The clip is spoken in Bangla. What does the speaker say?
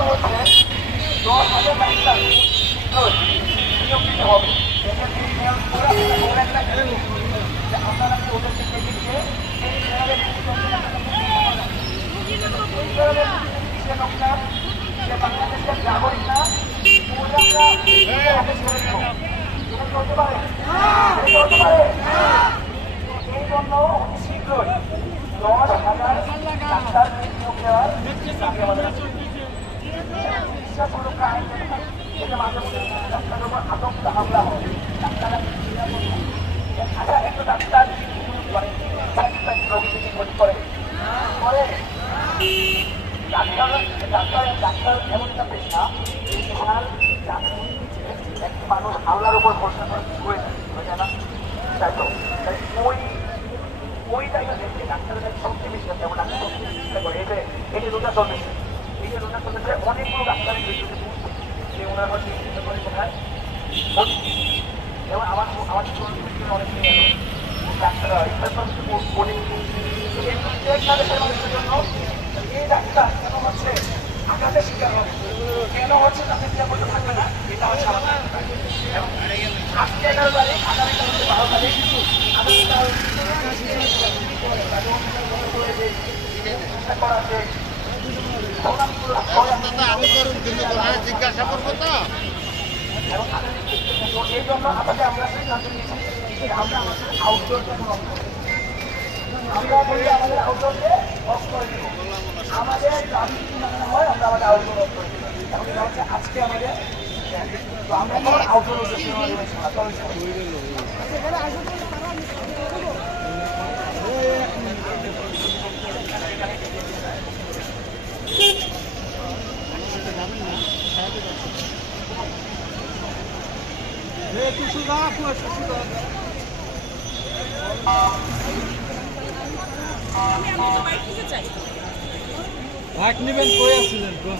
কথা হচ্ছে দশ হাজার ডাক্তার নিয়োগ দিতে হবে এক্ষেত্রে নিয়োগ করে আপনারা না যে আপনারা কি ওদেরকে ডেকে দিয়ে এই মেয়রের সে বাংলাদেশের নাগরিক না চলতে পারে চলতে পারে এই জন্য শীঘ্রই দশ হাজার ডাক্তার নিয়োগ দেওয়ার মানুষ আল্লাহর উপর ভরসা করে করে থাকে বুঝে না তাই তো? ওই ওই টাইমে ডাক্তারের কাছে সবচেয়ে বেশি ডাক্তার সবচেয়ে বেশি করে। এই যে রোজা চলতেছে যে রোজা চলতেছে অনেকগুলো ডাক্তারের পড়ছে যে ওনার হচ্ছে চিন্তা করে কোথায়। এবং আমার আমার জীবন অনেক ডাক্তার এই ডাক্তার কেন হচ্ছে আঘাতের শিকার হবে কেন হচ্ছে তাদের বলতে থাকবে না এটা হচ্ছে আমাদের এবং আজকে এগারো তারিখ আগামীকাল হচ্ছে বারো তারিখ আগামীকাল করাতে আমি করুন এবং তো এই জন্য আমাকে আমরা সিদ্ধান্ত নিয়েছি যে আমরা আমাদের আউটডোরটা অফ করব আমরা বলি আমাদের আউটডোরকে অফ করে দেব আমাদের দাবি যদি মানানো হয় আমরা আমাদের আউটডোর অফ করে দেব এখন এটা হচ্ছে আজকে আমাদের তো আমরা এখন আউটডোর ভাগ নেবেন কই আসছিলেন কোন?